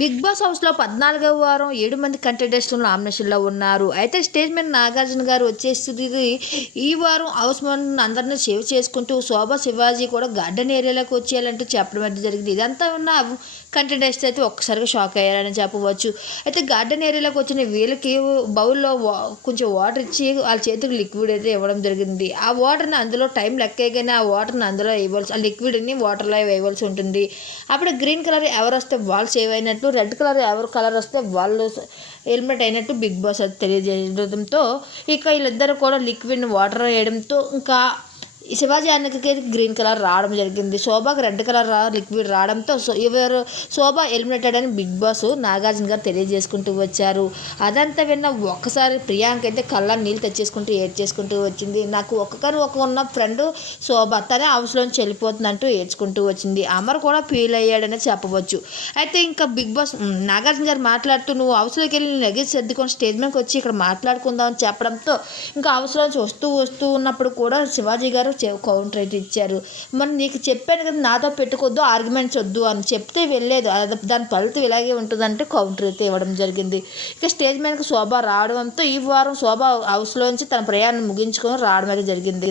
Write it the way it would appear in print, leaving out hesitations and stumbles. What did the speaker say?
Big boss హౌస్‌లో 14వ వారం 7 మంది కంటెస్టెంట్లు నామినేషన్‌లో ఉన్నారు. అయితే స్టేజ్ మీద నాగార్జున గారు వచ్చేసి ఈ వారం హౌస్ మెంబర్స్ అందరిని సేవ్ చేసుకుంటూ శోభ, శివాజీ కూడా గార్డెన్ ఏరియాలోకి వచ్చేయాలంటూ చెప్పడం అయితే జరిగింది. ఇదంతా ఉన్న కంటెస్టెంట్స్ అయితే ఒక్కసారిగా షాక్ అయ్యారని చెప్పవచ్చు. అయితే గార్డెన్ ఏరియాలోకి వచ్చిన వీళ్ళకి బౌల్‌లో కొంచెం వాటర్ ఇచ్చి వాళ్ళ చేతికి లిక్విడ్ అయితే ఇవ్వడం జరిగింది. ఆ వాటర్‌ని అందులో టైం లెక్కేయగానే ఆ వాటర్‌ని అందులో వేయవలసి ఆ లిక్విడ్‌ని వాటర్‌లో వేయవలసి ఉంటుంది. అప్పుడు గ్రీన్ కలర్ ఎవరొస్తే వాళ్ళు సేవ్ అయినట్టు, రెడ్ కలర్ ఎవరు కలర్ వస్తే వాళ్ళు ఎలిమినేట్ అయినట్టు బిగ్ బాస్ అది తెలియజేయడంతో ఇక వీళ్ళిద్దరూ కూడా లిక్విడ్ని వాటర్ వేయడంతో ఇంకా శివాజీ అన్నకి గ్రీన్ కలర్ రావడం జరిగింది. శోభకి రెడ్ కలర్ లిక్విడ్ రావడంతో ఎవరు శోభ ఎలిమినేటెడ్ అని బిగ్ బాస్ నాగార్జున గారు తెలియజేసుకుంటూ వచ్చారు. అదంతా విన్న ఒక్కసారి ప్రియాంక అయితే కళ్ళ నీళ్ళు తెచ్చేసుకుంటూ ఏడ్చేసుకుంటూ వచ్చింది. నాకు ఒక ఉన్న ఫ్రెండ్ శోభ తనే హౌస్లోంచి వెళ్ళిపోతుందంటూ ఏడ్చుకుంటూ వచ్చింది. అమర్ కూడా ఫీల్ అయ్యాడని చెప్పవచ్చు. అయితే ఇంకా బిగ్ బాస్ నాగార్జున గారు మాట్లాడుతూ నువ్వు హౌస్లోకి వెళ్ళి లగేజ్ సర్దుకొని స్టేజ్ మీదకి వచ్చి ఇక్కడ మాట్లాడుకుందాం అని చెప్పడంతో ఇంకా హౌస్లోంచి వస్తూ ఉన్నప్పుడు కూడా శివాజీ గారు కౌంటర్ అయితే ఇచ్చారు. మరి నీకు చెప్పాను కదా నాతో పెట్టుకోవద్దు, ఆర్గ్యుమెంట్స్ వద్దు అని చెప్తే వెళ్ళలేదు. దాని ఫలితం ఇలాగే ఉంటుందంటే కౌంటర్ అయితే ఇవ్వడం జరిగింది. ఇక స్టేజ్ మీదకి శోభ రావడంతో ఈ వారం శోభ హౌస్లోంచి తన ప్రయాణం ముగించుకొని రావడం అయితే జరిగింది.